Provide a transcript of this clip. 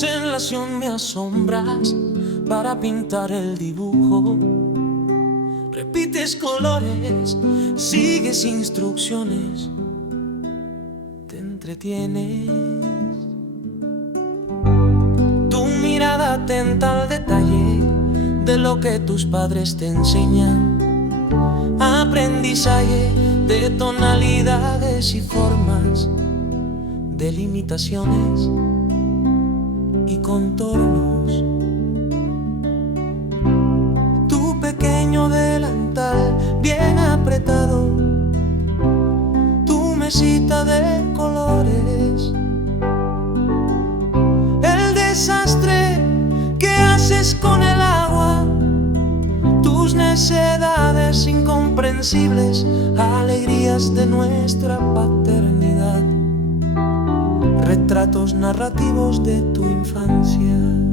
constelación me asombras para pintar el dibujo. Repites colores, sigues instrucciones, te entretienes. Tu mirada atenta al detalle de lo que tus padres te enseñan. Aprendizaje de tonalidades y formas, delimitaciones y contornos. Tu pequeño delantal bien apretado, tu mesita de colores, el desastre que haces con el agua, tus necedades incomprensibles, alegrías de nuestra paternidad, retratos narrativos de tu infancia.